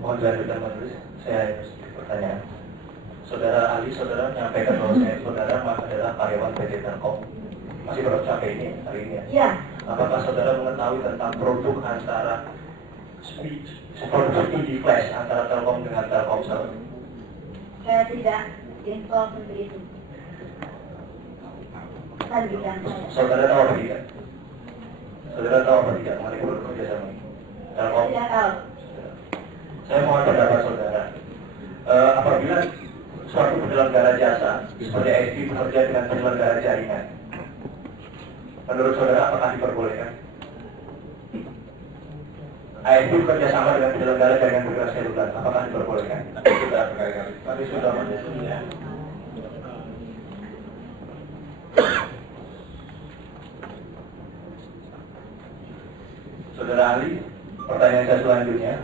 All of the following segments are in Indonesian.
Mohon dilanjutkan majelis. Saya pertanyaan. Saudara ahli, saudara menyampaikan bahwa saudara adalah karyawan PT Telkom. Masih baru sampai ini hari ini ya? Iya. Apakah saudara mengetahui tentang produk antara produk studi flash antara Telkom dengan Telkomsel? Saya tidak involved untuk itu. Saudara tahu apa tidak? Saudara tahu apa tidak mengenai produk kerjasama ini? Telkom? Tidak tahu. Saya mohon pendapat saudara. Apabila suatu penyelenggara jasa seperti ISP bekerja dengan penyelenggara jaringan, menurut saudara apakah diperbolehkan? ISP bekerja sama dengan penyelenggara jaringan bergerak seluler, apakah diperbolehkan? Sudah berkali-kali. Tapi sudah ya. Saudara ahli, pertanyaan saya selanjutnya.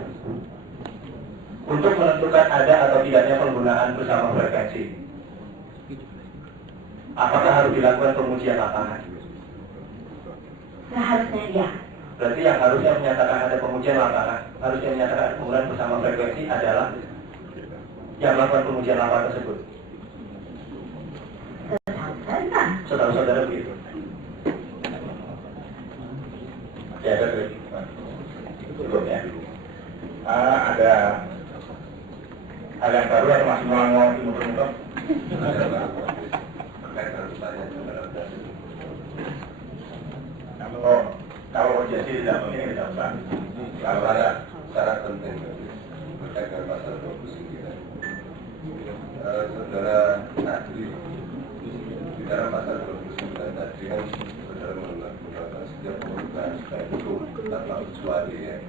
Untuk menentukan ada atau tidaknya penggunaan bersama frekuensi, apakah harus dilakukan pengujian lapangan? Seharusnya iya. Berarti yang harusnya menyatakan ada pengujian lapangan, harusnya menyatakan ada penggunaan bersama frekuensi adalah yang melakukan pengujian lapangan tersebut. Setahu saudara begitu. Ya, betul. Cukup ya. Ada hal yang baru atau masih mau muter-muter? Kalau urgensi tidak penting tidak usah. Kalau ada syarat penting berkait dengan pasal 29. Saudara ahli di dalam pasal 29 tadi kan saudara menggunakan setiap penggunaan sebaik hukum tanpa kecuali ya.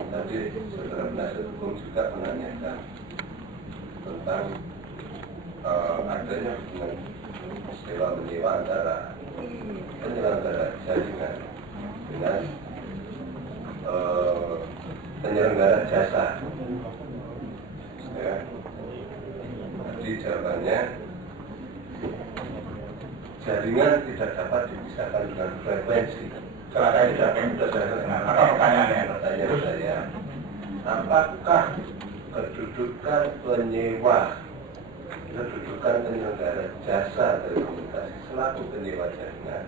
Tadi saudara penasihat hukum juga menanyakan tentang adanya hubungan sewa menyewa antara penyelenggara jaringan dengan penyelenggara jasa. Ya. Jadi jawabannya jaringan tidak dapat dipisahkan dengan frekuensi. Celaka itu sudah terkenal. Apa pertanyaannya? Pertanyaan saya, apakah kedudukan penyewa, kedudukan penyelenggara jasa telekomunikasi selaku penyewa jaringan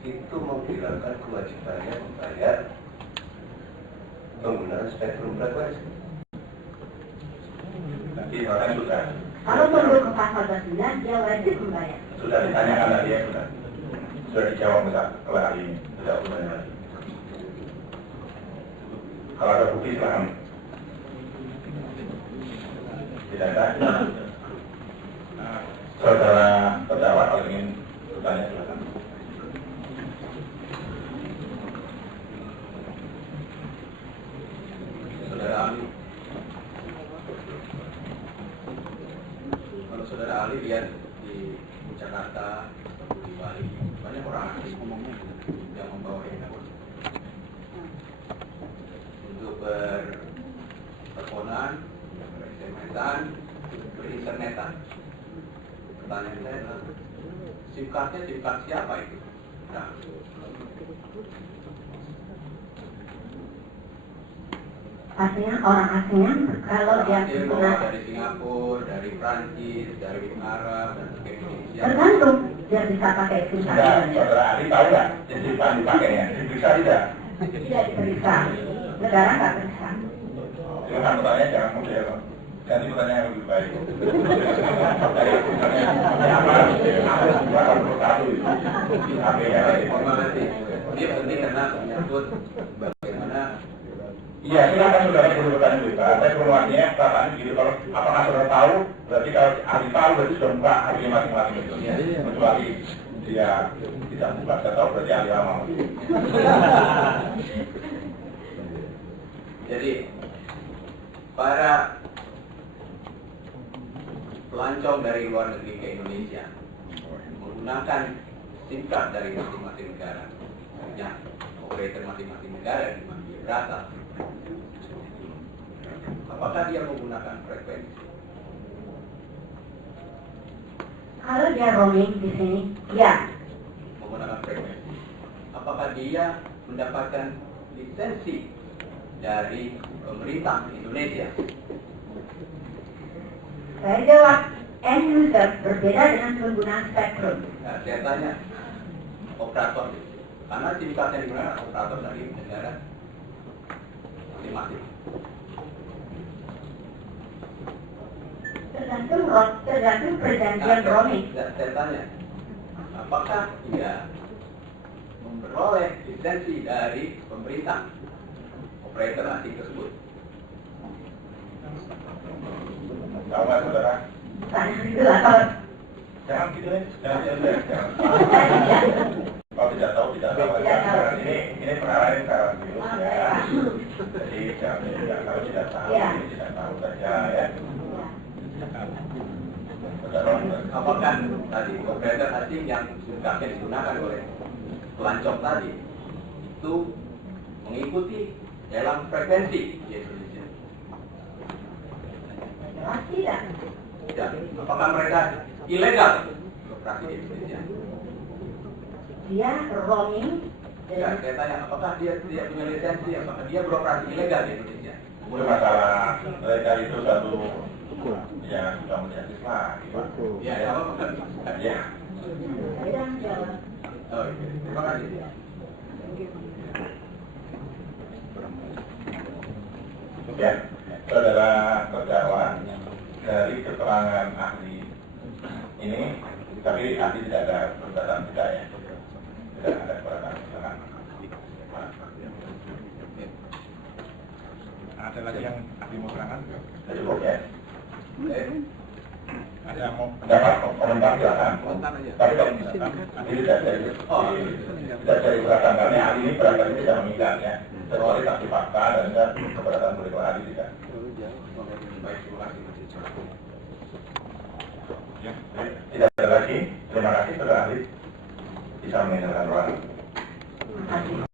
itu menghilangkan kewajibannya membayar penggunaan spektrum frekuensi? Nanti bahkan sudah. Kalau menurut pasal 29 dia wajib membayar. Sudah ditanyakan tadi ya, sudah dijawab oleh hari ini. Tidak usah lagi. Kalau ada bukti silahkan. Tidak ada. Saudara terdakwa kalau ingin bertanya silahkan. Saudara ahli, kalau saudara ahli lihat di Jakarta atau di Bali banyak orang asing yang membawa handphone untuk berteleponan, ber-SMS-an, berinternetan. Pertanyaan saya adalah SIM cardnya SIM card siapa itu? Nah, artinya orang asingnya kalau dia dari Singapura, dari Prancis, dari Arab dan sebagainya. Tergantung dia bisa pakai SIM card. Saudara ahli tahu nggak SIM card dipakainya? Diperiksa tidak? Tidak diperiksa. Negara nggak periksa. Silahkan pertanyaan jangan model. Ganti pertanyaan yang lebih baik. Ini penting karena menyangkut bagaimana. Iya, silakan saudara boleh bertanya juga. Saya informasinya pertanyaan begitu. Kalau apakah saudara tahu, berarti kalau ahli tahu berarti sudah buka ahli masing-masing itu. Kecuali dia tidak buka, saya tahu berarti ahli lama. Jadi para pelancong dari luar negeri ke Indonesia menggunakan SIM card dari masing-masing negara, ya, operator masing-masing negara di mana dia berasal. Apakah dia menggunakan frekuensi? Kalau dia roaming di sini, ya. Menggunakan frekuensi. Apakah dia mendapatkan lisensi dari pemerintah Indonesia. Saya jawab, end user berbeda dengan penggunaan spektrum. Nah, saya tanya operator, karena SIM card yang digunakan operator dari negara masing-masing. Tergantung perjanjian roaming. Saya tanya, apakah dia memperoleh lisensi dari pemerintah operator asing tersebut? Tahu nggak saudara? Tanya regulator. Jangan gitu ya, jangan. Kalau tidak tahu tidak tahu. Ini pengarahnya sekarang dulu ya. Jadi kalau tidak tahu, tidak tahu saja ya. Apakah tadi operator asing yang SIM-cardnya digunakan oleh pelancong tadi itu mengikuti dalam frekuensi di Indonesia? Tidak. Ya, apakah mereka ilegal beroperasi di Indonesia? Dia roaming. Ya, saya tanya, apakah dia tidak punya lisensi? Apakah dia beroperasi ilegal di Indonesia? Itu masalah mereka itu satu yang sudah menjadi lagi Pak. Ya, ya, apa? Ya. Saya jawab. Oh, oke. Terima kasih. Ya, saudara terdakwa, dari keterangan ahli ini, tapi ahli tidak ada keberatan tidak ya, tidak ada keberatan silakan. Ada lagi yang ahli mau terangkan? Cukup ya. Ada mau dapat komentar silakan. Tapi kalau ahli tidak dari keberatan karena ahli ini berangkat ini tidak mengikat ya. Kecuali saksi fakta dan keberatan berikut ahli tidak. Baik, terima kasih. Ya, tidak ada lagi. Terima kasih saudara ahli bisa mendengarkan ruang.